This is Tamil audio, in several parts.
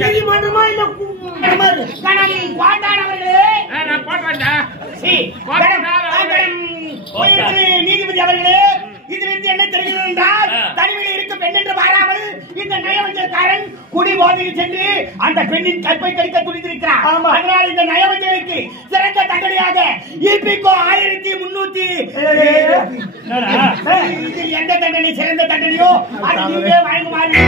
நீதிமன்றமா இல்ல நீதிபதி அவர்களே, இதிலிருந்து என்ன தெரிகிறது என்றால், தனிமையில் இருக்க பெண் என்று பாராமல் இந்த நயவஞ்சகக்காரன் குடி போதையில் சென்று அந்த பெண்ணின் கற்பை கடிக்க துணிந்திருக்கிறார். அதனால் இந்த நயவஞ்சகருக்கு சிறந்த தண்டனையாக இபிகோ 1300 எந்த தண்டனை சிறந்த தண்டனையோ அது நீங்களே வழங்குமாறு.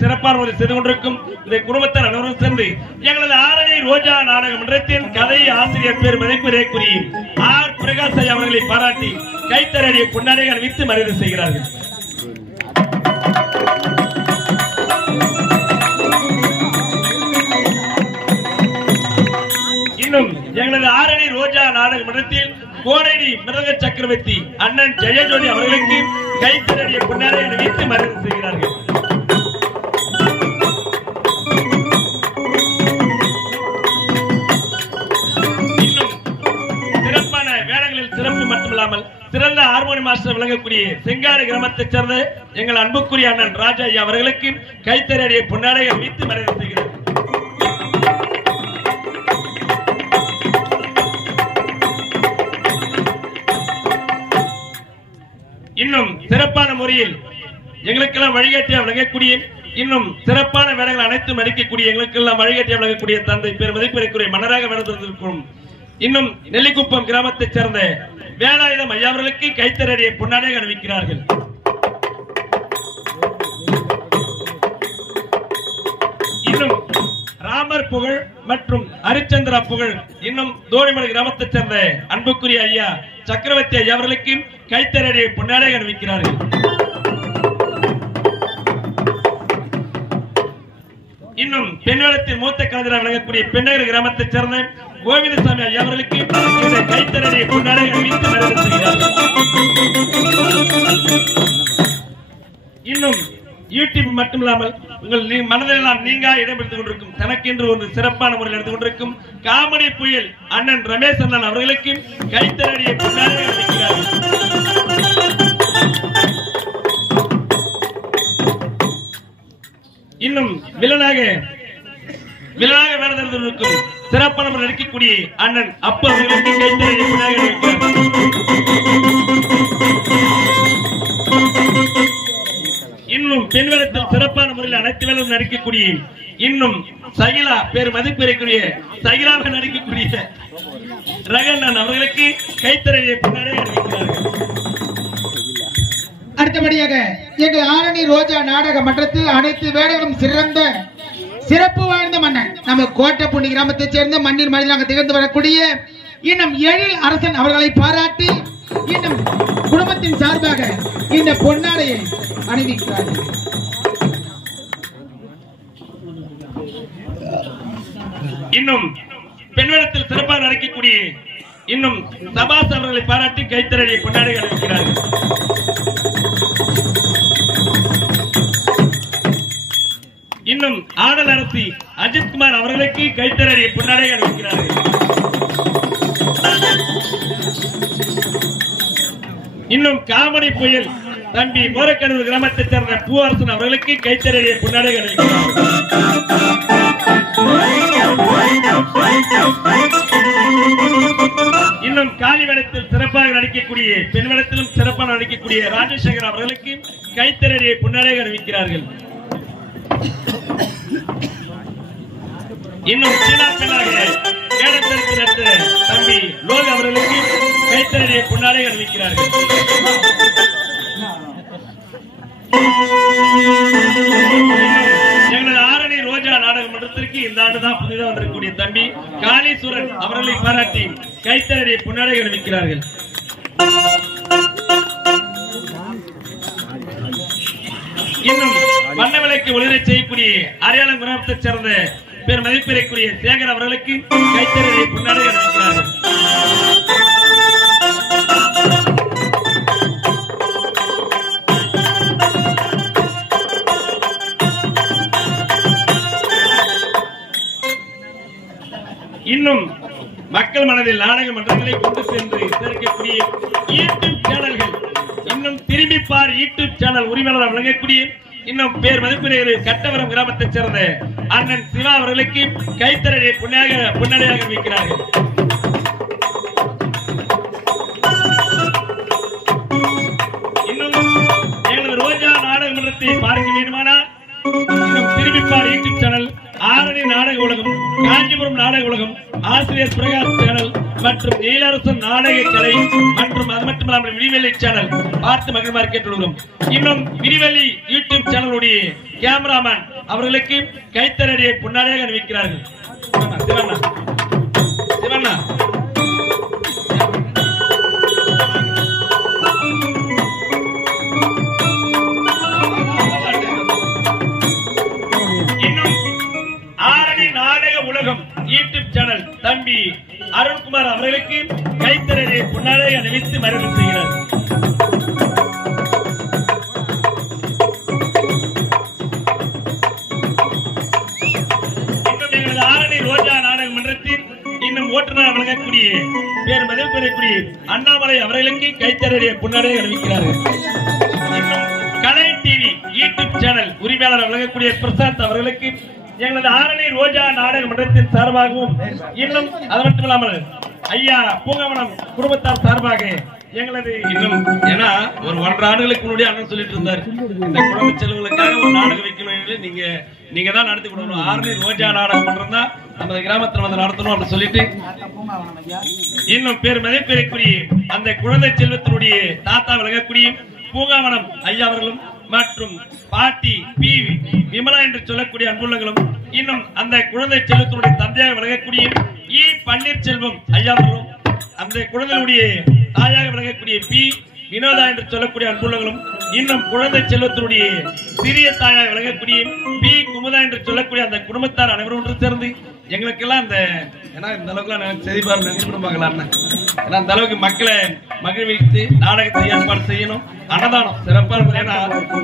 சிறப்பான ஒரு செய்து கொண்டிருக்கும் இந்த குடும்பத்தார் அனைவரும் சேர்ந்து எங்களது ஆரணி ரோஜா நாடக மன்றத்தின் கதை ஆசிரியர் பேர் மதிப்புரைக்குரிய ஆர் பிரகாஷ் அவர்களை பாராட்டி கைத்தறிய பொன்னாடையை அணிவித்து மரியாதை செய்கிறார்கள். இன்னும் எங்களது ஆரணி ரோஜா நாடக மன்றத்தில் கோடேரி மிருக சக்கரவர்த்தி அண்ணன் ஜெயஜோதி அவர்களுக்கு கைத்தறிய பொன்னாடையை அணிவித்து மரியாதை செய்கிறார்கள். சிறப்பு மட்டுமில்லாமல் சிறந்த ஹார்மோனி மாஸ்டர் விளங்கக்கூடிய செங்காடு கிராமத்தைச் சேர்ந்த எங்கள் அன்புக்குரிய அண்ணன் ராஜா ஐயா அவர்களுக்கு கைத்தறிய பொன்னாடையை அணிவித்து மரியாதை செய்கிறார். இன்னும் சிறப்பான முறையில் எங்களுக்கெல்லாம் வழிகாட்டியா விளங்கக்கூடிய இன்னும் சிறப்பான வேலைகள் அனைத்தும் நடிக்கக்கூடிய எங்களுக்கெல்லாம் வழிகாட்டியா விளங்கக்கூடிய தந்தை பேர் மதிப்பிற்குரிய மன்னராக விளந்திருக்கும் இன்னும் நெல்லிக்குப்பம் கிராமத்தைச் சேர்ந்த வேலாயுதம் ஐயா அவர்களுக்கு கைத்தறிய பொன்னாடையை அணிவிக்கிறார்கள். இன்னும் ராமர் புகழ் மற்றும் ஹரிச்சந்திரா புகழ் இன்னும் தோணிமலை கிராமத்தைச் சேர்ந்த அன்புக்குரிய ஐயா சக்கரவர்த்தி ஐயா அவர்களுக்கு கைத்தறிய பொன்னாடையை அணிவிக்கிறார்கள். இன்னும் பெண்வளத்தின் மூத்த கலைஞராக விளங்கக்கூடிய பெண்ணகர் கிராமத்தைச் சேர்ந்த கோவிந்தசாமி ஐயா அவர்களுக்கு இந்த கைத்தறிய பொன்னாடையை அணிவித்து மரியாதை செய்கிறார்கள். இன்னும் யூடியூப் மட்டுமில்லாமல் உங்கள் மனதெல்லாம் நீங்க இடம்பெற்றுக் கொண்டிருக்கும் தனக்கென்று ஒரு சிறப்பான முறையில் நடந்து கொண்டிருக்கும் காமெடி புயல் அண்ணன் ரமேஷ் அண்ணன் அவர்களுக்கு கைத்தறிய பொன்னாடையை அணிவிக்கிறார்கள். இன்னும் வில்லனாக வேடத்திருக்கும் சிறப்பான நடிக்கக்கூடிய அண்ணன் அப்பா அவர்களுக்கு கைத்தறிய பொன்னாடையை அணிவிக்கிறார்கள். இன்னும் பெண்வளத்தில் சிறப்பான முறையில் அனைத்து வேலையும் நடிக்கக்கூடிய இன்னும் சகிலா பேர் மதிப்பிற்குரிய சகிலாக நடிக்கக்கூடிய ரகண்ணன் அவர்களுக்கு கைத்தறிய பொன்னாடையை அணிவிக்கிறார்கள். அடுத்தபடியாக எங்கள் ஆரணி ரோஜா நாடக மன்றத்தில் அனைத்து வேலைகளும் சிறந்த சிறப்பு வாய்ந்த மன்னன் நம்ம கோட்டைப்பூண்டி கிராமத்தைச் சேர்ந்த மண்ணின் மனிதனாக திகழ்ந்து வரக்கூடிய இன்னும் எழில் அரசன் அவர்களை பாராட்டி இன்னும் குடும்பத்தின் சார்பாக இந்த பொன்னாடையை அணிவிக்கிறார்கள். இன்னும் பெண்வளத்தில் சிறப்பாக நடிக்கக்கூடிய இன்னும் சபாஸ் அவர்களை பாராட்டி கைத்தறிய பொன்னாடையை அணிவிக்கிறார்கள். இன்னும் ஆடல் அரசி அஜித்குமார் அவர்களுக்கு கைத்தறிய பொன்னாடையை அணிவிக்கிறார்கள். இன்னும் காமெடி புயல் தம்பி மோரக்கடவு கிராமத்தைச் சேர்ந்த பூவரசன் அவர்களுக்கு கைத்தறிய பொன்னாடையை அணிவிக்கிறார்கள். இன்னும் காலி வேடத்தில் சிறப்பாக நடிக்கக்கூடிய பெண் வேடத்திலும் சிறப்பாக நடிக்கக்கூடிய ராஜசேகர் அவர்களுக்கு கைத்தறிய பொன்னாடையை அணிவிக்கிறார்கள். இன்னும் சீனா பெண்ணாக வேடத்திற்கு நடந்த தம்பி லோக் அவர்களுக்கு கைத்தறிய பொன்னாடையை அணிவிக்கிறார்கள். எங்களது ஆரணி ரோஜா நாடக மன்றத்திற்கு இந்த ஆண்டுதான் புதிதாக வந்திருக்கக்கூடிய தம்பி காளீஸ்வரன் அவர்களை பாராட்டி கைத்தறிய பொன்னாடையை அணிவிக்கிறார்கள். இன்னும் வண்ண விளக்கு ஒளிரை செய்யக்கூடிய அரியாலம் கிராமத்தைச் சேர்ந்த பேர் மதிப்பிற்குரிய சேகர் அவர்களுக்கு கைத்தறிய பொன்னாடையை அணிவிக்கிறார்கள். இன்னும் மக்கள் மனதில் நாடக மன்றங்களை கொண்டு சென்று சேர்க்கக்கூடிய யூடியூப் சேனல்கள், இன்னும் திரும்பி பார் யூடியூப் சேனல் உரிமையாளர் வழங்கக்கூடிய இன்னும் பேர் மதிப்பினை கட்டவரம் கிராமத்தைச் சேர்ந்த அண்ணன் சிவா அவர்களுக்கு கைத்தறி பொன்னடையாக வைக்கிறார்கள். இன்னும் எங்களது ரோஜா நாடக மன்றத்தை பார்க்க வேண்டுமானால் இன்னும் திரும்பி பார் யூடியூப் சேனல், ஆரணி நாடக உலகம், காஞ்சிபுரம் நாடக உலகம், ஆசிரியர் பிரகாஷ் சேனல் மற்றும் எயிலரசன் நாடக கலை மற்றும் அது மட்டுமல்லாமல் விடிவெளி சேனல் பார்த்து மகிழ்மாறு கேட்டுள்ளோம். இன்னும் விடிவெளி யூடியூப் சேனலுடைய கேமராமேன் அவர்களுக்கு கைத்தறியை பொன்னாடையாக அறிவிக்கிறார்கள். சிவண்ணா சிவண்ணா உலகம் யூடியூப் சேனல் தம்பி அருண்குமார் அவர்களுக்கு கைத்தறியை பொன்னாடையாக அணிவித்து மரியாதை செய்கிறார். இன்னும் எங்களது ஆரணி ரோஜா நாடக மன்றத்தில் இன்னும் ஓட்டுநர் வழங்கக்கூடிய பேர் மதிப்பிடக்கூடிய அண்ணாமலை அவர்களுக்கு கைத்தறியை பொன்னாடையாக அறிவிக்கிறார்கள். இன்னும் கலை டிவி யூடியூப் சேனல் உரிமையாளர் வழங்கக்கூடிய பிரசாந்த் அவர்களுக்கு எங்களது ஆரணி ரோஜா நாடக மன்றத்தின் சார்பாகவும் இன்னும் அது மட்டுமில்லாமல் ஐயா பூங்கவனம் குடும்பத்தார் சார்பாக எங்களது இன்னும் ஏன்னா ஒரு 1.5 ஆண்டுகளுக்கு முன்னாடி அண்ணன் சொல்லிட்டு இருந்தார், இந்த குடும்ப செலவுகளுக்காக ஒரு நாடகம் வைக்கணும், நீங்க தான் நடத்தி கொடுக்கணும், ஆரணி ரோஜா நாடக மன்றம் தான் நம்ம கிராமத்தில் வந்து நடத்தணும் அப்படின்னு சொல்லிட்டு இன்னும் பேர் மதிப்பிற்குரிய அந்த குழந்தை செல்வத்தினுடைய தாத்தா விளங்கக்கூடிய பூங்காவனம் ஐயா அவர்களும் மற்றும் பாட்டி பி விமலா என்று சொல்லக்கூடிய அன்புள்ளங்களும் இன்னும் அந்த குழந்தை செல்வத்தினுடைய தந்தையாக விளங்கக்கூடிய இ பன்னீர்செல்வம் ஐயா அவர்களும் அந்த குழந்தையுடைய தாயாக விளங்கக்கூடிய பி வினோதா என்று சொல்லக்கூடிய அன்புள்ளங்களும் இன்னும் குழந்தை செல்வத்தினுடைய சிறிய தாயாக விளங்கக்கூடிய பி குமுதா என்று சொல்லக்கூடிய அந்த குடும்பத்தார் அனைவரும் ஒன்று சேர்ந்து எங்களுக்கெல்லாம் இந்த இந்த அளவுக்கு செய்திப்பார் நினைச்சு கொடுப்பாங்களா, ஏன்னா அந்த அளவுக்கு மக்களை மகிழ்வித்து நாடகத்தை ஏற்பாடு செய்யணும். அன்னதானம் சிறப்பாக, ஏன்னா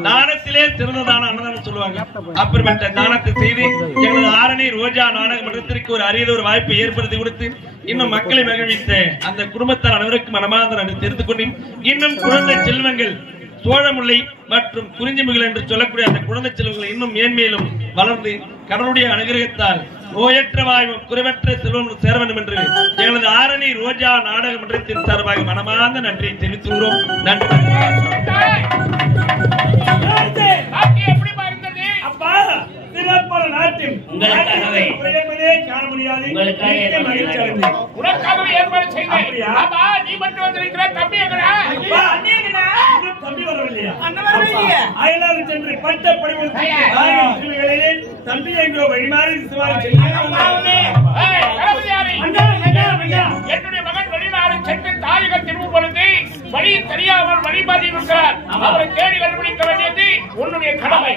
தானத்திலே சிறந்த தானம் அன்னதானம் சொல்லுவாங்க. அப்படிப்பட்ட தானத்தை செய்து எங்களது ஆரணி ரோஜா நாடக மன்றத்திற்கு ஒரு அரியத ஒரு வாய்ப்பை ஏற்படுத்தி கொடுத்து இன்னும் மக்களை மகிழ்வித்த அந்த குடும்பத்தார் அனைவருக்கும் மனமார்ந்த நன்றி தெரிந்து கொண்டு இன்னும் குழந்தை செல்வங்கள் சோழமுல்லை மற்றும் குறிஞ்சிமுகில் என்று சொல்லக்கூடிய அந்த குழந்தை செல்வங்கள் இன்னும் மேன்மேலும் வளர்ந்து கடவுளுடைய அனுகிரகத்தால் நோயற்ற வாய்வும் குறைவற்ற செல்வம் சேர வேண்டும் என்று எங்களது ஆரணி ரோஜா நாடக மன்றத்தின் சார்பாக மனமார்ந்த நன்றியை தெரிவித்துள்ளோம். நன்றி. சிறப்பான நாட்டில் காண முடியாது. உனக்காகவே ஏற்பாடு செய்தேன். நீ மட்டும் வந்திருக்கிற தம்பி தம்பி வரவில்லையா? அயலாறு சென்று பட்ட படிவுகளிலே தம்பி எங்கோ வழிமாறி என்னுடைய மகன் வெளிநாடு சென்று தாயகம் திரும்பும் பொழுது வழி தெரியாமல் வழிபாதி இருக்கிறார். அவரை தேடி கண்டுபிடிக்க வேண்டியது உன்னுடைய கடமை.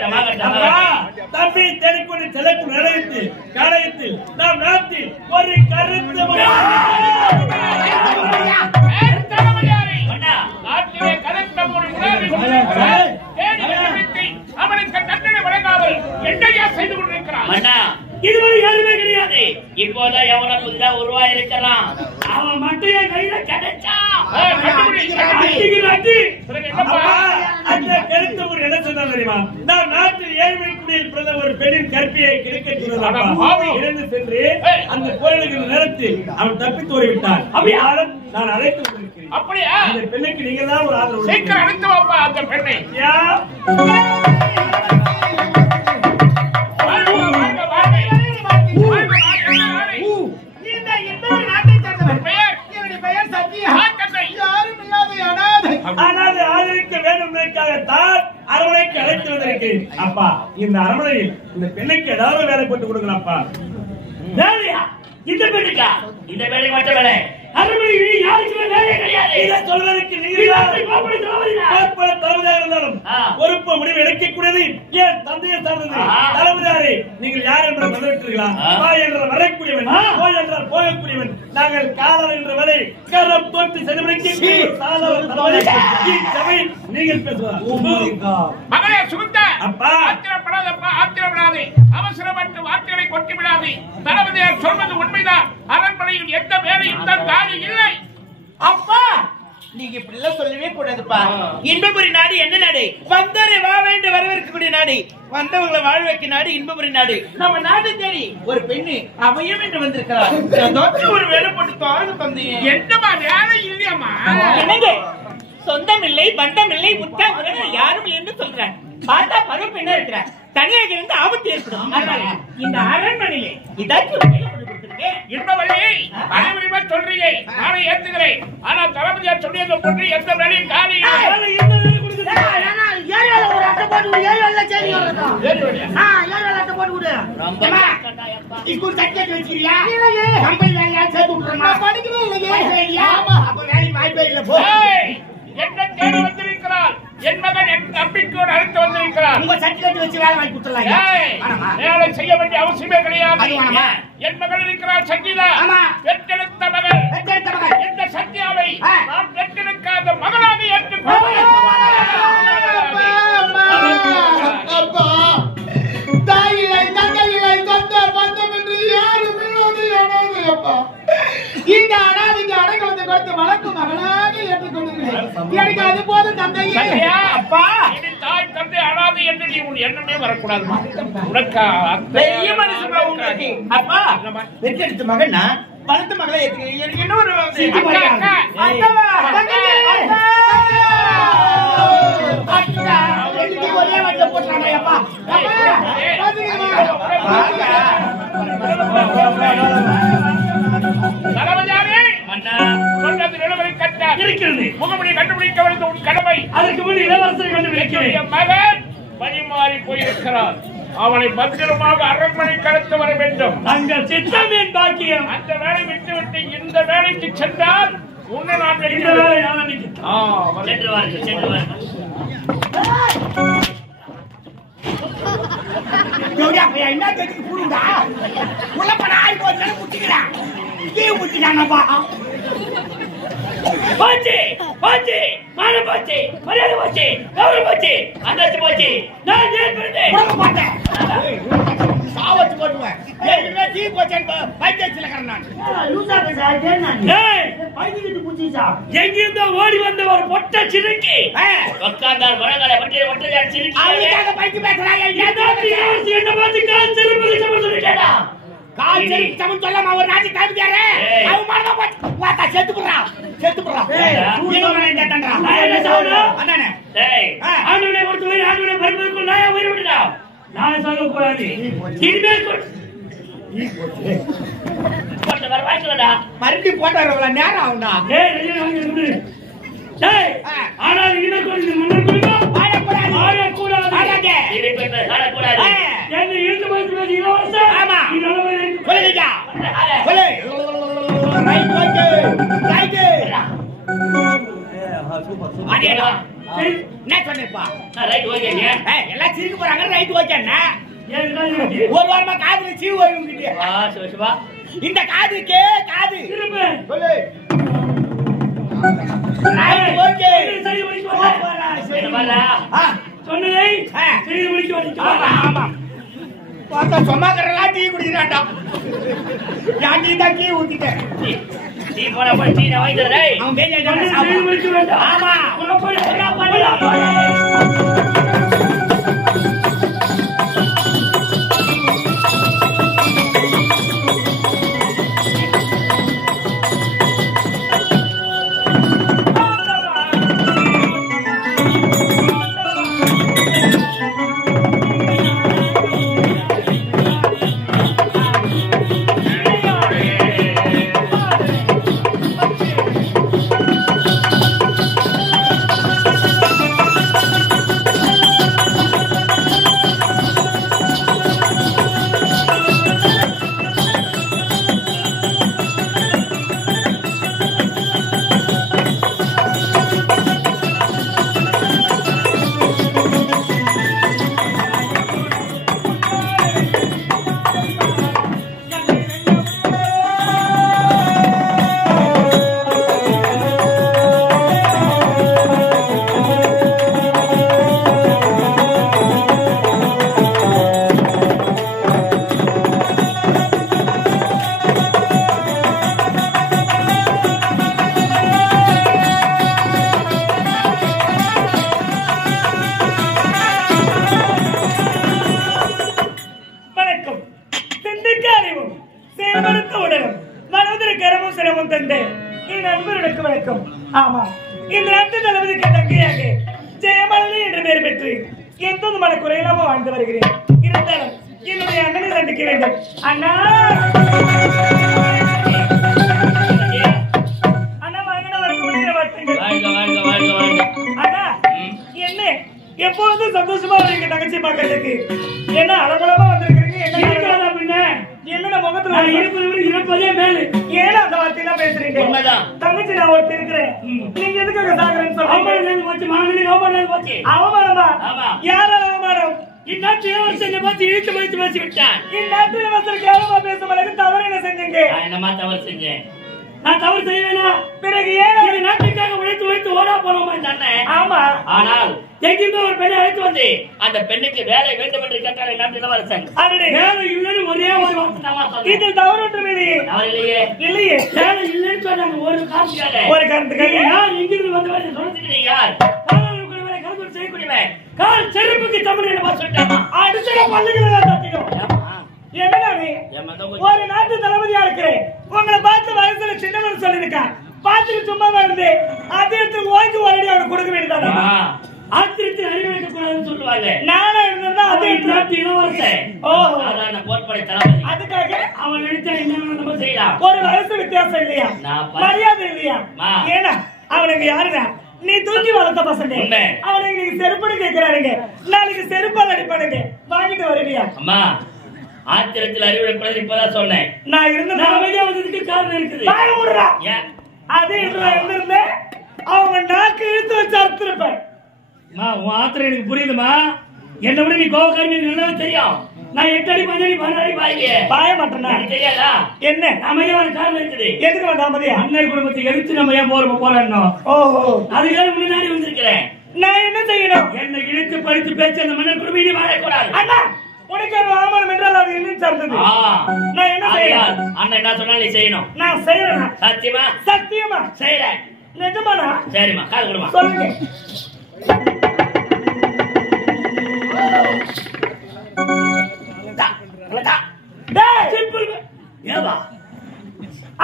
தம்பி தேடிக்கொண்டு செல்லக்கும் நிலையத்தில் காலயத்தில் நாம் நாட்டில் ஒரு கருத்து நாட்டிலே கருத்த அவனுக்கு தண்டனை வழங்காமல் என்னையா செய்து கொண்டிருக்கிறான். இதுவரை யாருமே கிடையாது. இப்போதான் எவ்வளவு புதிதா உருவாயிருக்கிறான். அவன் மட்டும் என் கையில கிடைச்சா அந்த கருத்து ஒரு என்ன சொன்னா தெரியுமா? நான் நாட்டில் ஏழ்மை குடியில் பிறந்த ஒரு பெண்ணின் கற்பியை கிடைக்க சென்று அந்த கோயிலுக்கு நேரத்தில் அவன் தப்பித்து ஓடிவிட்டான். அப்படியாலும் நான் அழைத்து வந்திருக்கிறேன். அப்படியா? அந்த பெண்ணுக்கு நீங்க தான் ஒரு ஆதரவு. சீக்கிரம் அழைத்து வாப்பா அந்த பெண்ணை. அரமனைக்கு அழைத்து வந்திருக்கிறேன். அப்பா, இந்த அரமனையில் இந்த பெண்ணுக்கு ஏதாவது வேலை போட்டு கொடுக்கலாம்ப்பா. வேலையா? இந்த பெண்ணுக்கா? இந்த வேலை மட்டும் வேலை. அரமனையில் யாருக்குமே வேலையே கிடையாது. இதை சொல்வதற்கு தளபதியாக இருந்தாலும் பொறுப்பு முடிவு எடுக்கக்கூடியது ஏன் தந்தையை சார்ந்தது. தளபதியாரே, நீங்கள் யார் என்ற வந்துவிட்டீர்களா? வா என்ற வரக்கூடியவன், போய் என்றால் போகக்கூடியவன். நாங்கள் காலம் என்ற வரை கரம் தோற்றி செதுமணிக்கு நீங்கள் பேசுவார். மகளே சுகுந்தா, அப்பா ஆத்திரப்படாதப்பா, ஆத்திரப்படாதே. அவசரப்பட்டு வார்த்தைகளை கொட்டி விடாதே. தளபதியார் சொல்வது உண்மைதான். அரண்மனையில் எந்த வேலையும் தான் காலி இல்லை. அப்பா, நீங்க இப்படி எல்லாம் சொல்லவே கூடாதுப்பா. இன்பபுரி நாடு என்ன நாடு? வந்தோரை வா என்று வரவேற்கக்கூடிய நாடு, வந்தவங்களை வாழ வைக்க நாடு இன்பபுரி நாடு. நம்ம நாடு தேடி ஒரு பெண்ணு அவையும் என்று வந்திருக்கிறார். ஒரு வேலை போட்டு தோழு தந்தீங்க. என்னமா வேலை இல்லையாமா? என்னங்க, சொந்தம் இல்லை, பந்தம் இல்லை, உத்தம் யாரும் என்று சொல்றேன். பார்த்தா பருவ பெண்ணா இருக்கிறார். தனியாக இருந்து ஆபத்து ஏற்படும். இந்த அரண்மனையிலே இதாச்சும் என்பவளே, அனைவருமே சொல்றீங்க, நானே ஏத்துக்கிறேன். ஆனா தளபதியார் சொல்லியதை போன்று எந்த வேலையும் காலி இல்லை. ஏரியால ஒரு அட்டை போட்டு விடு. ஏரியால சரி வரதா? ஏரியால அட்டை போட்டு விடு. அம்மா, ஸ்கூல் சர்டிபிகேட் வச்சிருக்கியா? கம்பெனி வேலையா சேர்த்து விட்டுறமா? படிக்கவே இல்லையே. ஆமா, அப்ப வேலை வாய்ப்பே இல்ல. போ. என்ன தேடி வந்திருக்கிறார்? என் மகன் என் நம்பிக்கையோடு அழைத்து வந்திருக்கிறார். உங்க சர்டிபிகேட் வச்சு வேலை வாங்கி கொடுத்துடலாம். வேலை செய்ய வேண்டிய அவசியமே கிடையாது. என் மகள் இருக்கிறார் சங்கீதா. பெற்றெடுத்த மகள். எந்த சத்யாவை நான் பெற்றெடுக்காத மகளாக ஏற்றுக்கொள்கிறேன். தாயிலை தந்தையிலை சொந்த பந்தம் என்று யாரும் இந்த அனாதைக்கு அடைக்கலத்தை கொடுத்து வளர்க்கும் மகளாக ஏற்றுக்கொள்கிறேன். எனக்கு அது போதும் தந்தையே. அப்பா, இனி தாய் தந்தை அனாதை என்று நீ உன் எண்ணமே வரக்கூடாது. உனக்கு பெரிய மனுஷனா உங்களுக்கு. அப்பா, பெற்றெடுத்த மகன்னா வளர்த்த மகளை என்ன ஒரு ஒரே வட்ட போட்டானே. அப்பா, முகமொழி கண்டுபிடிக்க வேண்டும் உன் கடமை. அதற்கு முன் இளவரசரை கண்டுபிடிக்கிறேன். மகன் பரிமாறி போயிருக்கிறார். அவனை பத்திரமாக அரண்மனை கடத்த வர வேண்டும். அந்த சித்தம் என் பாக்கியம். அந்த வேலை விட்டுவிட்டு இந்த வேலைக்கு சென்றால் உன்னை நான் இந்த வேலை நான் அன்னைக்கு சென்று வாருங்கள், சென்று வாருங்கள். என்ன கேட்டு புரியுதா? உள்ள பண்ண ஆய் போச்சு முட்டிக்கிறான். கீழ் முட்டிட்டானப்பா. போச்சு போச்சு, மானம் போச்சு, மரியாதை போச்சு, கௌரவம் போச்சு, அந்தஸ்து போச்சு. நான் ஜெயில் பண்ணேன். மாட்டேன், சாவச்சு போட்டுவேன். தீ போச்சேன் பைத்தியத்தில் கரணான். எங்கிருந்தோ ஓடி வந்த ஒரு பொட்ட சிறுக்கி உட்கார்ந்தால் முழங்கால பற்றிய ஒற்றையார் சிறுக்கி அவளுக்காக பைக்கு பேசுறாங்க. என்ன பார்த்து கால் செருப்பு சொல்லிட்டேடா. கால் செருப்பு சமன் சொல்லாம அவர் ராஜி காமிக்காரு. அவன் மறந்தா போச்சு. வாத்தா செத்து போடுறான், செத்து போடுறான். அண்ணானே, ஆண்டவனை பொறுத்தவரை ஆண்டவனை பருவதற்குள் நாயா உயிர் விட்டுடா. நான் சொல்ல கூடாது. மறுபடியும் போட்டாரு நேரம் ஆகும்டா. ஆனால் இனிமேல் கொஞ்சம் முன்னர் கொடுங்க. என்னை இழுத்து பார்த்து இளவரசர். ஆமா, நீ நல்லவன். கொலையா கொலை. Right okay, right. அதேடா. என்ன சொன்னேப்பா? ரைட் ஓகேங்க. எல்லாம் சிரிக்க போறாங்க. ரைட் ஓகேன்னா ஏன் ஒரு வாரமா காதுல சீவு வருங்கிட்டியா? இந்த காதுக்கே காது சொல்லு. ரைட் ஓகே, சரி சொன்னதை செய்து முடிக்க வேண்டும். ஆமா, பார்த்தா சொன்னாக்கறலாம் டீ குடிக்கிறான்டா. நான் டீ தான் டீ ஊத்திட்டேன். டீ போட போய் டீ நான் வாங்கி தரேன். அவன் பேஜா செய்து முடிக்க வேண்டும். ஆமா, எந்த மன குறையில்லாம வாழ்ந்து வருகிறேன். இருந்தாலும் என்னுடைய அண்ணனை தண்டிக்க வேண்டும். அண்ணா அண்ணா வாங்கின அண்ணா என்ன எப்போதும் சந்தோஷமா வரீங்க தங்கச்சி பாக்கிறதுக்கு. என்ன அலமலமா வந்திருக்கிறீங்க? என்ன பின்ன என்னோட முகத்துல இருப்பதே மேலு. ஏன்னா அந்த வார்த்தையெல்லாம் பேசுறீங்க? தங்கச்சி நான் ஒருத்தர் இருக்கிறேன். நீங்க எதுக்காக சாகுறேன்னு சொல்றீங்க? அவமானமா? யார அவமானம்? இந்நாட்டு இளவரசனை பார்த்து இழுத்து மறைத்து பேசி விட்டான். இந்நாட்டு இளவரசர் கேவலமா பேசும் அளவுக்கு தவறு என்ன செஞ்சீங்க? என்னமா தவறு செஞ்சேன்? நான் தவறு செய்வேனா? பிறகு ஏன் இந்த நாட்டுக்காக உழைத்து ஓடா போனோமா இந்த அண்ணன்? ஆமா. ஆனால் எங்கிருந்தோ ஒரு பெண்ணை அழைத்து வந்து அந்த பெண்ணுக்கு வேலை வேண்டும் என்று கேட்டால் நாட்டு இளவரசன் வேலை இல்லைன்னு ஒரே ஒரு வார்த்தை தான் சொன்னேன். இதில் தவறு ஒன்றும் இல்லையே. இல்லையே வேலை இல்லைன்னு சொன்னாங்க. ஒரு காரணத்துக்காக யார் இங்கிருந்து வந்து சொல்லிட்டு யார் கலந்து செய்யக்கூடியவன் கால் செருப்புக்கு தமிழ் என்ன சொல்லிட்டாங்க. அடுத்த பள்ளிகளை தட்டிடும். ஒரு நாட்டு தளபதியா இருக்கிறேன். உங்களை பார்த்து வயசுல சின்னவன் சொல்லிருக்கான். பார்த்துட்டு சும்மா இருந்து ஆத்திரத்துக்கு ஓய்ந்து வரடி அவனுக்கு கொடுக்க வேண்டியதானே. ஆத்திரத்தில் அறிவிக்க கூடாதுன்னு சொல்லுவாங்க. நானே இருந்தா அதே நாட்டு இளவரசன். சாதாரண போர்ப்படை தளபதி. அதுக்காக அவன் நினைச்சா என்ன நம்ம செய்யலாம். ஒரு வயசு வித்தியாசம் இல்லையா? மரியாதை இல்லையா? ஏன்னா அவனுக்கு யாருங்க நீ தூக்கி வளர்த்த பசங்க. அவனுக்கு நீங்க செருப்படி கேட்கிறாருங்க. நாளைக்கு செருப்பால் அடிப்பானுங்க. வாங்கிட்டு வருவியா? அம்மா ஆத்திரத்தில் அறிவுரைப்பது இப்பதான் சொன்னேன். நான் இருந்த அமைதியா வந்ததுக்கு காரணம் இருக்குது. அதே இருந்திருந்த அவங்க நாக்கு இழுத்து வச்சு அறுத்திருப்பேன். உன் ஆத்திரம் எனக்கு புரியுதுமா. என்ன விட நீ கோவக்காரி நல்லா தெரியும். நான் 8 அடி 10 அடி 12 அடி பாய மாட்டேன்னா தெரியாதா? என்ன அமைதியான காரணம் இருக்குது. எதுக்கு வந்த அமைதியா? அண்ணன் குடும்பத்தை எடுத்து நம்ம ஏன் போறோம். ஓஹோ அதுக்காக முன்னாடி வந்திருக்கிறேன். நான் என்ன செய்யணும்? என்னை இழுத்து படித்து பேச்சு அந்த மன்னர் குடும்பம் வாழக்கூடாது. அண்ணா உனக்கு ஒரு அவமானம் என்றால் அது என்ன சார்ந்தது? நான் என்ன செய்யணும்? அண்ணன் என்ன சொன்னா நீ செய்யணும். நான் செய்யறேன். சத்தியமா? சத்தியமா செய்யறேன். நிஜமானா? சரிம்மா கால் கொடுமா சொல்லுங்க.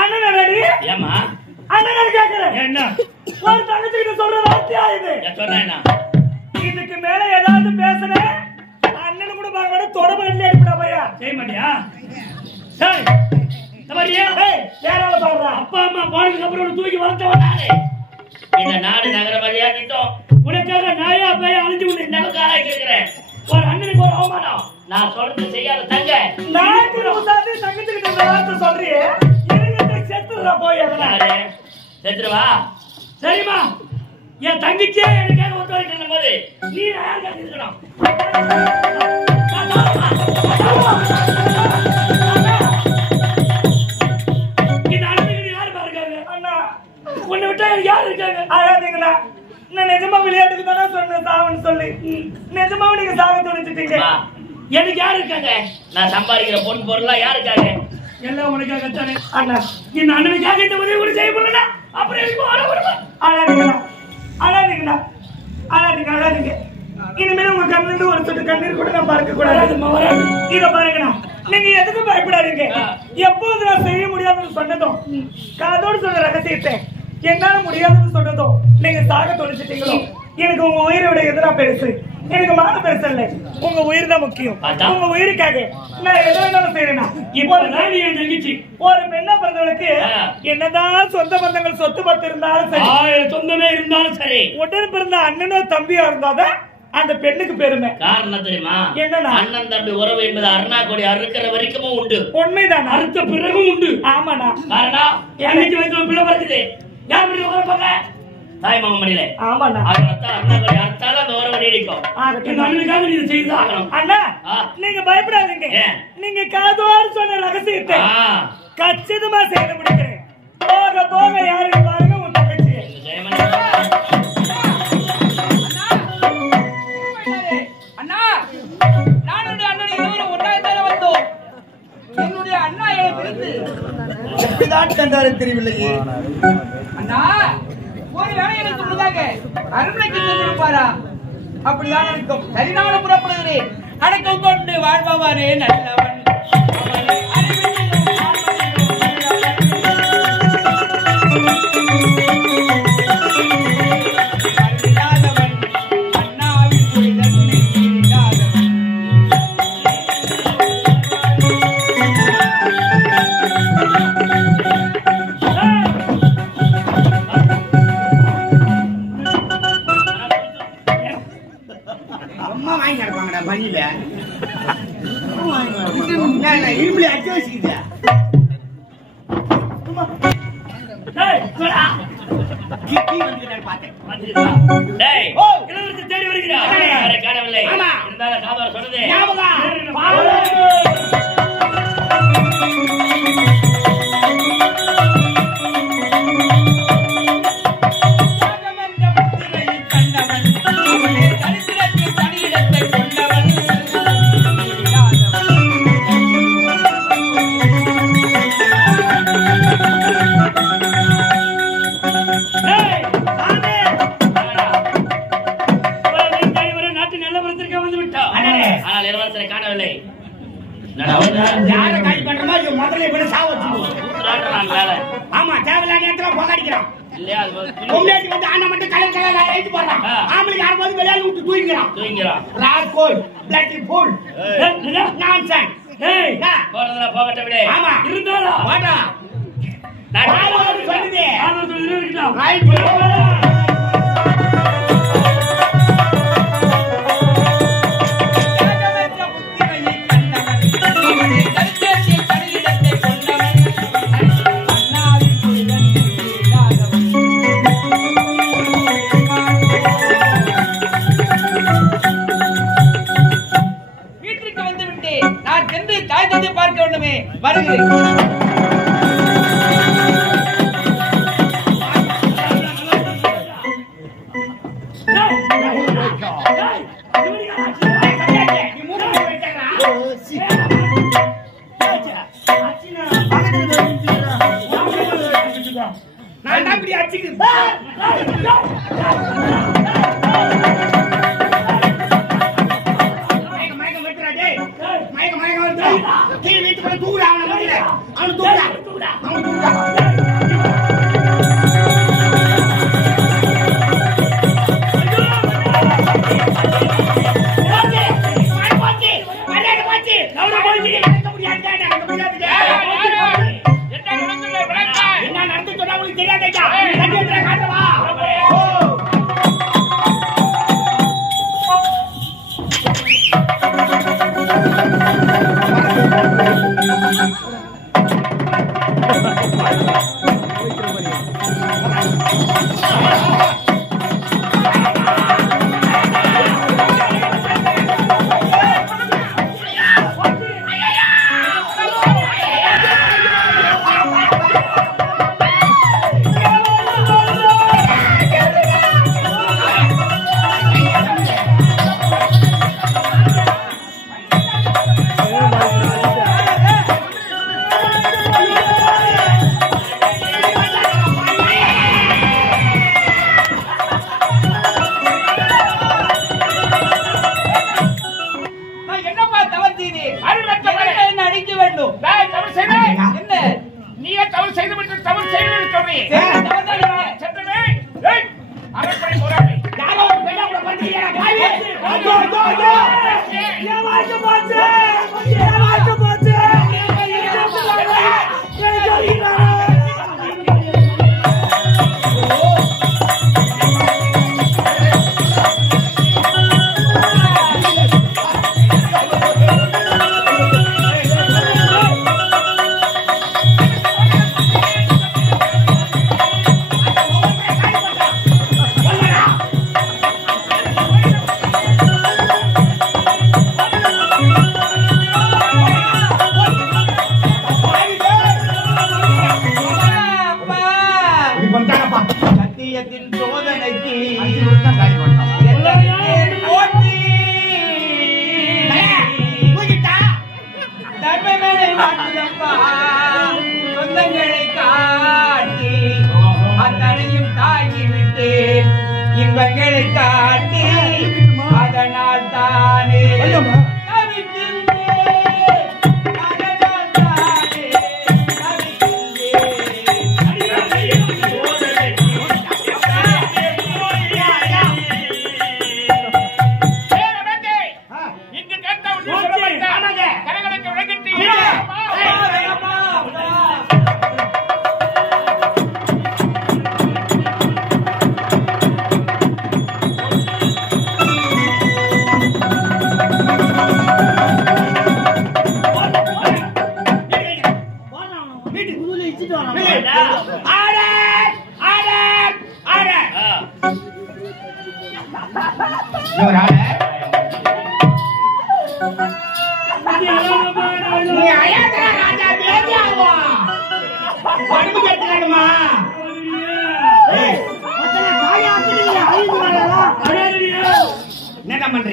அண்ணன் ரெடி? ஏமா அண்ணன் கேட்கிறேன். என்ன ஒரு தங்கச்சிக்கிட்ட சொல்ற வார்த்தையா இது? சொன்ன இதுக்கு மேல ஏதாவது பேசுறேன் அண்ணன் கூட பாக்க தொடர்பு எடுப்பா பையா செய்ய மாட்டியா? சரி யாரால பாடுறா? அப்பா அம்மா பாடுறதுக்கு அப்புறம் தூக்கி வளர்த்தவனாரு. இந்த நாடு நகரமதியா கிட்டோம். உனக்காக நாயா பையா அழிஞ்சு கொண்டு இந்த அளவுக்கு ஆராய்ச்சிருக்கிறேன். ஒரு அண்ணனுக்கு ஒரு அவமானம். நான் சொல்றது செய்யாத தங்க. நான் தங்கச்சிக்கிட்ட வார்த்தை சொல்றியே செத்துறா போய் செத்துருவா. சரிம்மா என் தங்கச்சியே எனக்காக ஒத்து வைக்கணும் போது நீ யாருக்காக இருக்கணும்? இந்த அண்ணனுக்கு யாரு பாருக்காங்க? அண்ணா உன்னை விட்டா யாரு இருக்காங்க? அழாதீங்களா? நான் நிஜமா விளையாட்டுக்கு தானே சொன்னேன் சாவன்னு சொல்லி. நிஜமா நீங்க சாக துணிச்சிட்டீங்க. எனக்கு யாரு இருக்காங்க? நான் சம்பாதிக்கிற பொன் பொருளா யாருக்காங்க? எல்லாம் உனக்காக தானே. அண்ணா இந்த அண்ணனுக்காக இந்த உதவி கூட செய்ய முடியல. அப்புறம் அழாதீங்களா? அழாதீங்களா? அழாதீங்க. இனிமேல் உங்க கண்ணிலிருந்து ஒரு சொட்டு கண்ணீர் கூட நான் பார்க்க கூடாது. இத பாருங்கண்ணா நீங்க எதுக்கு பயப்படாதீங்க. எப்போது நான் செய்ய முடியாதுன்னு சொன்னதும் காதோடு சொன்ன ரகசியத்தை என்னால முடியாதுன்னு சொன்னதும் நீங்க சாக தொலைச்சிட்டீங்களோ எனக்கு உங்க உயிரை விட எதிரா பெருசு. எனக்கு மான பெருசு இல்ல. உங்க உயிர் தான் முக்கியம். உங்க உயிருக்காக நான் எதை வேணாலும் செய்யறேன்னா இப்போ என் தங்கச்சி ஒரு பெண்ணா பிறந்தவளுக்கு என்னதான் சொந்த பந்தங்கள் சொத்து பத்து இருந்தாலும் சரி சொந்தமே இருந்தாலும் சரி உடன் பிறந்த அண்ணனோ தம்பியா இருந்தாதான் அந்த பெண்ணுக்கு பெருமை. காரணம் தெரியுமா? என்னன்னா அண்ணன் தம்பி உறவு என்பது அருணா கொடி அறுக்கிற வரைக்கும் உண்டு. உண்மைதான். அறுத்த பிறகும் உண்டு. ஆமாண்ணா. காரணம் எனக்கு வயசுல பிள்ளை பிறகுது. யார் பண்ணி உறப்பாங்க? தாய் மாமன் மணியில. ஆமாண்ணா. அதனால அண்ணா கொடி அறுத்தாலும் அந்த உறவு நீடிக்கும். அண்ணனுக்காக நீங்க செய்தாகணும். அண்ணா நீங்க பயப்படாதீங்க. நீங்க காதோடு சொன்ன ரகசியத்தை கச்சிதமா செய்து முடிக்கிறேன். போக போக யாருக்கு பாருங்க உன் தங்கச்சி. அண்ணா நானுடைய அண்ணனை இருவரும் ஒன்றாய் தானே வந்தோம். என்னுடைய அண்ணா என்னை பிரித்து எப்படிதான் கண்டாரு தெரியவில்லையே. அண்ணா ஒரு வேலை எனக்கு முன்னதாக அரண்மனைக்கு சென்றிருப்பாரா? அப்படிதான் இருக்கும். சரி நானும் புறப்படுகிறேன். அடக்கம் கொண்டு வாழ்பவரே நல்லவன். அண்ணாவின் வாங்கடா பண்ணில இரும்புல அச்சு வச்சுக்குது தேடி வருகிறார் காணவில்லை சொன்னது ஆமா தேவையில்லாத நேரத்துல போகாடிக்கிறான் பொம்மைக்கு வந்து ஆனா மட்டும் கலர் கலர் எழுதி போடுறான் ஆம்பளைக்கு யாரும்போது விளையாடி விட்டு தூங்கிக்கிறான் ராஸ்கோல் பிளட்டி ஃபுல் நான்சென்ஸ் ஏய் போறதுல போகட்ட விடு ஆமா இருந்தாடா வாடா நான் சொல்லுதே நான் சொல்லிருக்கேன் ரைட் பார்க்க வேண்டுமே வருகிறேன். நான் தான் இப்படி அடிச்சுக்கிறேன்.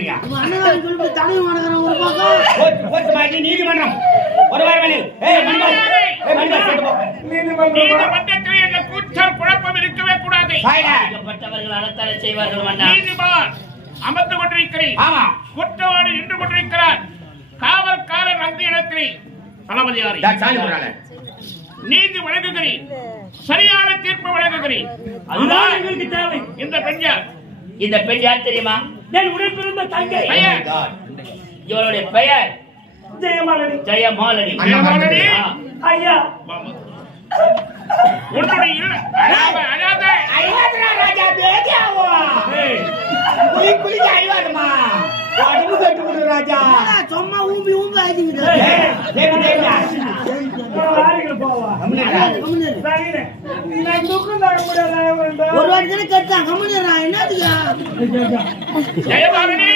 பண்றீங்க? அண்ணன் சொல்லிட்டு தலையை வணங்குறான் ஒரு பக்கம். கோர்ட் மாதிரி நீதிமன்றம் ஒரு வாரம் வெளியில். ஏய் மணிமால், ஏய் மணிமால் சொல்லிட்டு போ. நீதிமன்றத்தில் எங்க கூச்சல் குழப்பம் இருக்கவே கூடாது. பாதிக்கப்பட்டவர்கள் அறத்தாழ செய்வார்கள் மன்னா. நீதிமான் அமர்ந்து கொண்டிருக்கிறேன். ஆமா. குற்றவாளி நின்று கொண்டிருக்கிறார். காவல்காரர் அந்த இடத்தில் தளபதியாரி சாலி போறாளே. நீதி வழங்குகிறேன், சரியான தீர்ப்பு வழங்குகிறேன். அதுதான் எங்களுக்கு தேவை. இந்த பெண் யார்? இந்த பெண் யார் தெரியுமா? என் உடன்பிறந்த தங்கை பெயர்? இவருடைய பெயர் ஜெயமாலனி. ஜெயமாலனி. ஜெயமாலனி. ஐயா உன்னுடைய இல்ல அழாத ஐயாத்ரா ராஜா பேதியாவோ. குளி குளிக்க ஐயாதுமா. உடம்பு கட்டு கொடு ராஜா. சும்மா ஊம்பி ஊம்பி ஆயிடுங்க. ஒரு வாட்டி தானே கேட்டான் கம்முனு என்னதுக்கா? ஜெயமாலனி,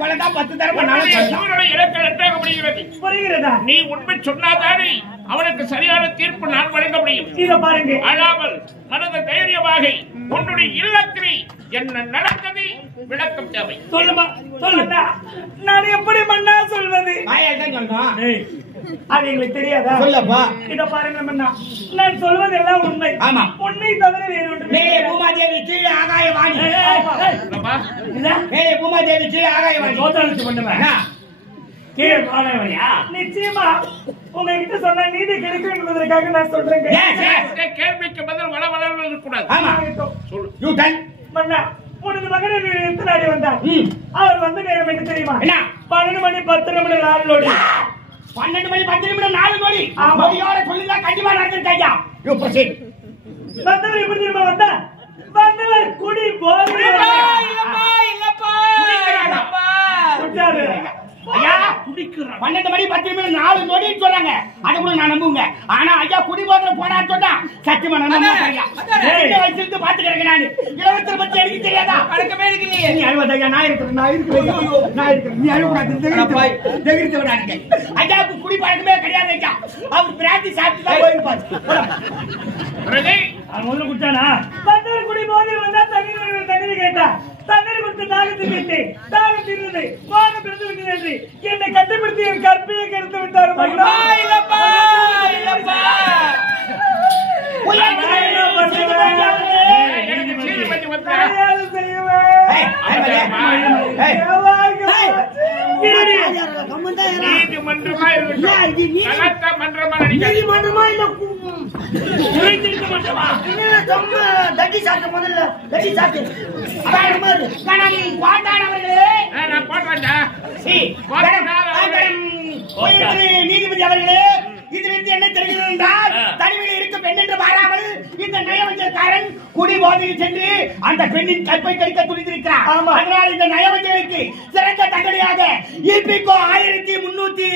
கொலைதான் 10 தடவை உன்னுடைய சூழலை எனக்கு நன்றாக முடிகிறது. புரிகிறதா? நீ உண்மை சொன்னாதானே அவனுக்கு சரியான தீர்ப்பு நான் வழங்க முடியும். இத பாருங்க. அழாமல் மனத தைரியமாக உன்னுடைய இல்லத்தில் என்ன நடந்தது விளக்கம் தேவை. சொல்லுமா சொல்லுடா. நான் எப்படி மன்னா சொல்வது? மாயாதான் சொல்லணும். அது எங்களுக்கு தெரியாதா? சொல்லப்பா. இத பாருங்க மன்னா, நான் சொல்வதெல்லாம் உண்மை. ஆமா. உண்மை தவிர வேறு ஒன்று மேலே பூமாதேவி கீழே ஆகாயவாணி. மேலே பூமாதேவி கீழே ஆகாயவாணி. சோதனை பண்ணுவேன். கீழே ஆகாயவாணியா? நிச்சயமா உங்ககிட்ட சொன்ன நீதி கிடைக்கும் என்பதற்காக நான் சொல்றேங்க. கேள்விக்கு பதில் வளவளவு இருக்கக்கூடாது. ஆமா. சொல்லு. You done. மன்னா, உனது மகன் எத்தனை நாடி வந்தார்? அவர் வந்த நேரம் என்ன தெரியுமா? என்ன? 12 மணி 10 நிமிடம் 4 நொடி. 12 மணி 10 நிமிடம் 4 நொடி. மொழியோட சொல்லுங்க கண்டிப்பா நடந்துருக்காயா. You proceed. வந்தவர் எப்படி தெரியுமா வந்தா? வந்தவர் குடி போதை. இல்லப்பா, இல்லப்பா. குடிச்சாரு. ஐயா குடிக்கிறான். 12 மணி 10 நிமிடம் 4 நொடின்னு சொல்றாங்க. அது கூட நான் நம்புங்க. ஆனா ஐயா குடி போதை போறான்னு சொன்னா சத்தியமா நான் நம்ப மாட்டேன். சின்ன வயசுல இருந்து பாத்துக்கிறேன் நான். இளவரசர் பத்தி எனக்கு தெரியாதா? பழக்கமே இல்லையே. நீ அழுவதையா? நான் இருக்கிறேன், நான் இருக்கிறேன், நான் இருக்கிறேன். நீ அழுவக்கூடாது. தெகிரித்து விடாதீங்க. ஐயாவுக்கு குடி பழக்கமே கிடையாது ஐயா. அவர் பிராந்தி சாப்பிட்டு தான் போயிருப்பாரு. அவன் முதல்ல குடிச்சானா? வந்தவர் குடி போதை வந்தா தண்ணீர் கேட்டா. தண்ணீர் கொடுத்து தாகத்தை கேட்டு தாகம் தீர்ந்தது. மோகம் பிறந்து விட்டது என்று என்னை கட்டுப்படுத்தி என் கற்பியை கெடுத்து விட்டார். இல்லப்பா, இல்லப்பா. நீதிமன்றமா நீதிமன்றமா இல்ல தட்டி சாப்பிட்ட முதல்ல தட்டி சாப்பிட்டு நீதிபதி அவர்களே, இதிலிருந்து என்ன தெரிகிறது என்றால் தனிமையில் இருக்கும் பெண் என்று பாராமல் இந்த நயவஞ்சல்காரன் குடி போதையில் சென்று அந்த பெண்ணின் கற்பை கடிக்க துணிந்திருக்கிறார். அதனால் இந்த நயவஞ்சலுக்கு சிறந்த தண்டனையாக இபிகோ 1300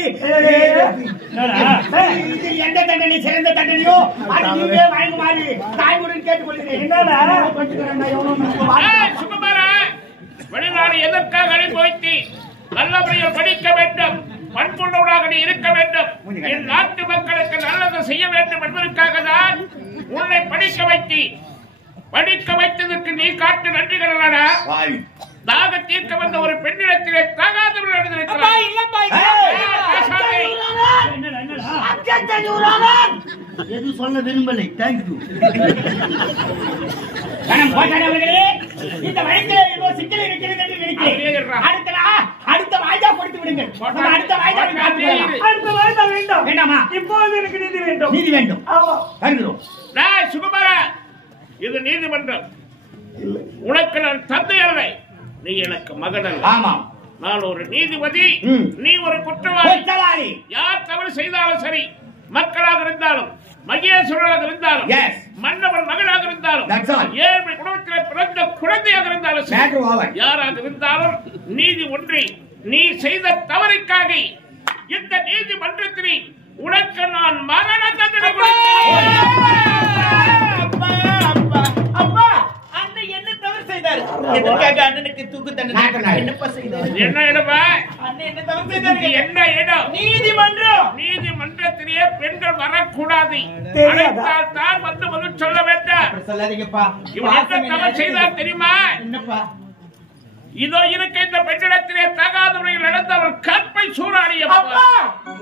இதில் எந்த தண்டனை சிறந்த தண்டனையோ அது நீங்களே வழங்குமாறு தாய்மொழியில் கேட்டுக்கொள்கிறேன். வெளிநாடு எதற்காக அனுப்பி வைத்து நல்லபடியாக படிக்க வேண்டும், பண்புள்ளவராக நீ இருக்க வேண்டும், என் நாட்டு மக்களுக்கு நல்லது செய்ய வேண்டும் என்பதற்காக தான் உன்னை படிக்க வைத்ததற்கு நீ காட்டு நன்றிகளா? தாக தீர்க்க வந்த ஒரு பெண்ணிடத்திலே தகாதவர்கள் நடந்திருக்கிறார். எது சொல்ல விரும்பலை. தேங்க்யூ. இந்த வழக்கில் ஏதோ சிக்கல் இருக்கிறது என்று நினைக்கிறேன். அடுத்த வாய்தா கொடுத்து விடுங்கள். அடுத்த வாய்தா வேண்டும். வேண்டாமா? இப்போது எனக்கு நீதி வேண்டும். நீதி வேண்டும். ஆமா. வருகிறோம். சுகுமாரா, இது நீதிமன்றம். உனக்கு நான் தந்தை அல்ல, நீ எனக்கு மகன் அல்ல. ஆமா. நான் ஒரு நீதிபதி, நீ ஒரு குற்றவாளி. யார் தவறு செய்தாலும் சரி, மக்களாக இருந்தாலும் மகேஸ்வரனாக இருந்தாலும் மன்னவன் மகனாக இருந்தாலும் ஏழை குடும்பத்தில் பிறந்த குழந்தையாக இருந்தாலும் யாராக இருந்தாலும் நீதி ஒன்றி நீ செய்த தவறுக்காக இந்த நீதிமன்றத்தில் உனக்கு நான் மரண தண்டனை என்ன தவறு செய்தார்? எதற்காக அண்ணனுக்கு தூக்கு தண்டனை? என்னப்பா செய்தார்? என்ன இடமா? அண்ணன் என்ன தவறு செய்தார்? என்ன இடம்? நீதிமன்றம். நீதிமன்றத்திலே பெண்கள் வரக்கூடாது. அழைத்தால் தான் வந்து பதில் சொல்ல வேண்டும். சொல்லாதீங்கப்பா. இவன் என்ன தவறு செய்தார் தெரியுமா? என்னப்பா? இதோ இருக்க இந்த பெண்ணிடத்திலே தகாத முறையில் நடந்த அவள் கற்பை சூறாடிய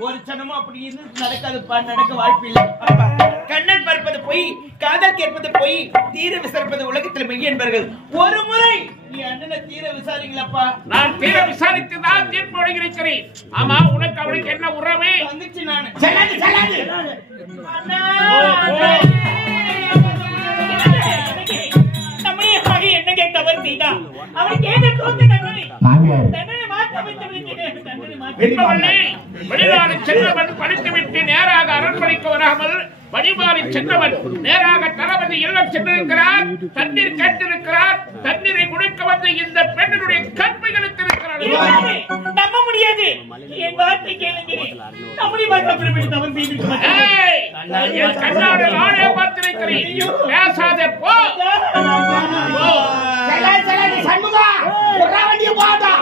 ஒரு சனமும் அப்படி இருந்து நடக்காதுப்பா, நடக்க வாய்ப்பில்லை. கண்ணன் பார்ப்பது பொய், காதல் கேட்பது பொய், தீர விசாரிப்பது உலகத்தில் மெய் என்பார்கள். ஒரு முறை நீ அண்ணனை தீர விசாரிங்களப்பா. நான் தீர விசாரித்து தான் தீர்ப்பு வழங்கியிருக்கிறேன். ஆமா, உனக்கு அவனுக்கு என்ன உறவு? வந்துச்சு நானு. செல்லாது செல்லாது அண்ணா, நம்முடைய மகன் என்ன கேட்டவர் செய்தா அவன் கேட்ட தோந்து தன்னை மாற்ற வெளிநாடு சென்றவன் படித்துவிட்டு நேராக அரண்மனைக்கு வராமல் வழிமாறி சென்றவன் நேராக தளபதி இல்லம் சென்றிருக்கிறார். தண்ணீர் கேட்டிருக்கிறார். தண்ணீரை குடிக்க வந்து இந்த பெண்ணினுடைய கற்பைகளுக்கு இருக்கிறார். நம்ப முடியாது. என் வார்த்தை கேளுங்க. நம்முடைய மகன் தவறு செய்திருக்க கண்ணாடு நானே பார்த்திருக்கிறேன். பேசாதே போ. சண்முகா வண்டியை போதா.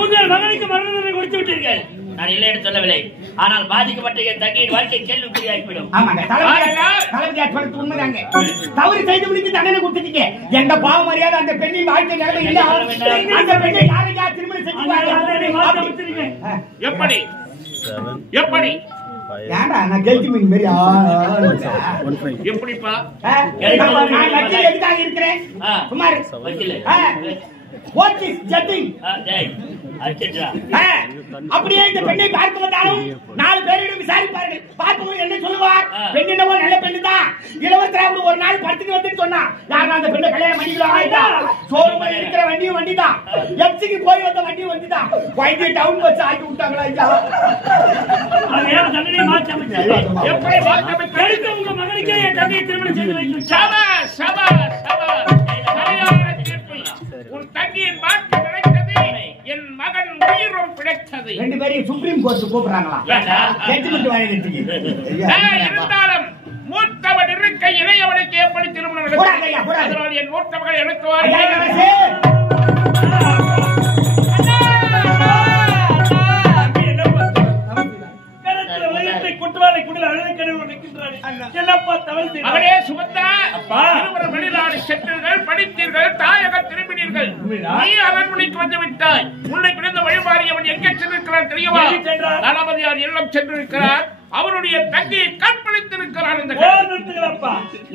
உங்கள் மகனுக்கு மரண தண்டனை கொடுத்து விட்டீர்கள். நான் இல்லை என்று சொல்லவில்லை. ஆனால் பாதிக்கப்பட்ட என் தங்கையின் வாழ்க்கை கேள்விக்குறியாகிவிடும். உண்மைதாங்க. தவறு செய்து முடித்து தண்டனை கொடுத்துட்டீங்க. எந்த பாவ மரியாதை அந்த பெண்ணின் வாழ்க்கை நிலைமை இல்ல. அந்த பெண்ணை யாரையா திருமணம் செஞ்சு எப்படி எப்படி ஏண்டா நான் கெல்டி மீன் மாதிரி எப்படிப்பா எதுக்காக இருக்கிறேன் குமார் What is judging? அப்படியே இந்த பெண்ணை பார்க்க வந்தாலும் 4 பேரிடம் விசாரிப்பார்கள். பார்ப்பவர்கள் என்ன சொல்லுவார்? பெண் என்னவோ நல்ல பெண்ணு தான். இளவரசர் ஒரு நாள் படுத்துட்டு வந்து சொன்னா யாரும் அந்த பெண்ணை கல்யாணம் பண்ணிக்கலாம். ஷோரூம்ல இருக்கிற வண்டியும் வண்டி தான். எப்சிக்கு போய் வந்த வண்டியும் வண்டி தான். வைத்திய டவுன் வச்சு ஆக்கி விட்டாங்களா ஐயா? எப்படி மாற்றமிட்டு உங்க மகனுக்கே என் தங்கையை திருமணம் செய்து வைக்கும். சபாஷ் சபாஷ் சபாஷ். சரியான தீர்ப்பு. உன் தங்கியின் வாழ்க்கை கிடைத்தது, என் மகன் உயிரும் பிழைத்தது. 2 பேரையும் சுப்ரீம் கோர்ட் கூப்பிடுறாங்களா? ஜட்ஜ்மென்ட் வாங்கிட்டு இருந்தாலும் மூத்தவன் இருக்க இளையவனுக்கு எப்படி திருமணம் நடக்கும்? அதனால் என் மூத்த மகள் எனக்கு குற்றவாளி குடில் அழுது கனவு நிற்கின்றானே. என்னப்பா தவறு செய்தாய்? மகளே சுமந்தா, இருவரும் வெளிநாடு சென்றீர்கள், படித்தீர்கள், தாயக திரும்பினீர்கள். நீ அரண்மனைக்கு வந்து விட்டாய். உன்னை பிறந்த வழிமாறி அவன் எங்கே சென்றிருக்கிறான் தெரியுமா? தளபதியார் இல்லம் சென்றிருக்கிறார். அவருடைய தங்கையை கற்பழித்திருக்கிறார்.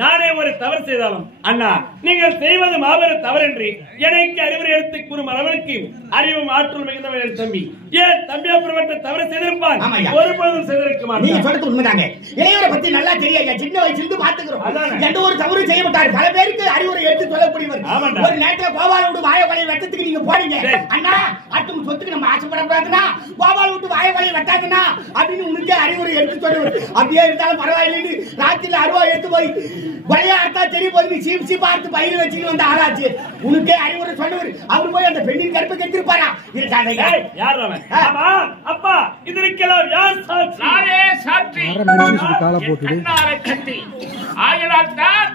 நானே ஒரு தவறு செய்தாலும் அண்ணா, நீங்கள் செய்வது மாபெரும் தவறென்று எனக்கு அறிவுரை எடுத்து கூறும் அளவிற்கு அறிவும் ஆற்றல் மிகுந்தவன் என் தம்பி. ஏன் தம்பி அப்புறமற்ற தவறு செய்திருப்பான்? ஒருபொழுதும் செய்திருக்க மாட்டான். நீங்க சொல்றது உண்மைதாங்க. இளையவரை பத்தி நல்லா தெரியும். சின்ன வயசுல பாத்துக்கிறோம். எந்த ஒரு தவறு செய்ய மாட்டாரு. பல பேருக்கு அறிவுரை எடுத்து சொல்லக்கூடியவர். ஒரு நேரத்துல கோபால விட்டு வாய வலையை வெட்டத்துக்கு நீங்க போனீங்க. அண்ணா அடுத்த சொத்துக்கு நம்ம ஆசைப்படக்கூடாதுன்னா, கோபால விட்டு வாய வலையை வெட்டாதுன்னா அப்படின்னு உனக்கே அறிவுரை எடுத்து சொல்லுவார். அப்படியே இருந்தாலும் பரவாயில்லைன்னு ராத்திரில அருவா எடுத்து போய் வலையா அர்த்தா சரி போய் சீப் சீப்பா எடுத்து பயிர் வச்சுன்னு வந்த ஆளாச்சு. உனக்கே அறிவுரை சொல்லுவார். அவர் போய் அந்த பெண்ணின் கருப்பை கெடுத்திருப்பாரா? யார் அவன்? அப்பா இதற்கெல்லாம் யார் சாட்சி? நானே சாட்சி. கண்ணாரை கட்டி ஆயினால் தான்